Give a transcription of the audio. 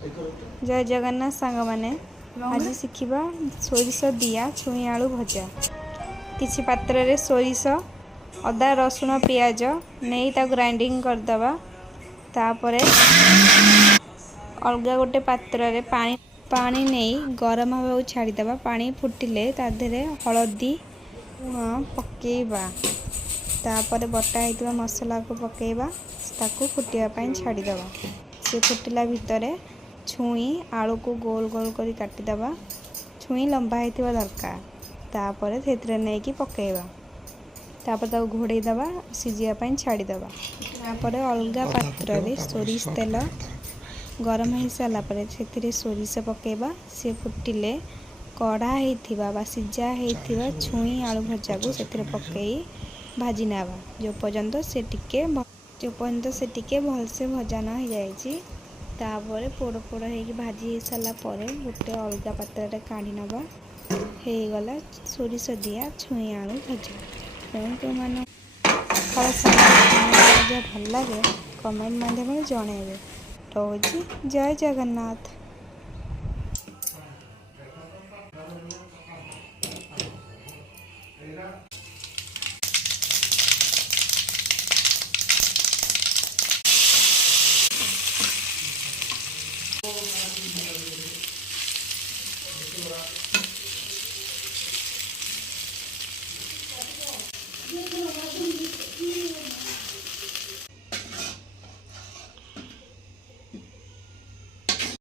जय जगन्नाथ सांग माने आज शिखिबा सोरिष दिया छुई आलू भजा। किसी पात्र रे सोरिष अदा रसुण पियाज नहीं ता ग्राइंडिंग करदबा। तापरे अलगा गोटे पात्र रे पानी नहीं गरम हवा छाड़ीदबा। पानी फुटिले ताधरे हलदी पकेबा। तापर बटा होइतबा मसला को पकेबा ताकू फुटिया पाई छाड़ीदबा। से फुटिला भितरे छुई आलू को गोल गोल करी काटिदबा। छुई लंबा होइतबा दरकार। तापर सेतरे नै कि पकेबा। तापर ताकू घोड़े दबा सिजिया पाई छाड़ीदबा। तापर अलगा पात्र रे सोरिष तेल गरम हो सारा पर से सोरिष पकेबा। से फुटिले कढ़ा होइथिबा बा सिजा होइथिबा छुई आलू भजा को सेतरे पकई भाजी नाबा जो पर्यंत से टिके भलसे भजा न हो जाइए। तापर पोड़ पोड़ हो भाजी हो सारा पर गोटे अलगा पात्र रे काढ़ी नबा। हो गला सोरिष दिया छुई आलू भजा। क्यों मान भजा भल लगे कमेंट माध्यम जनइबे। रोजी जय जगन्नाथ।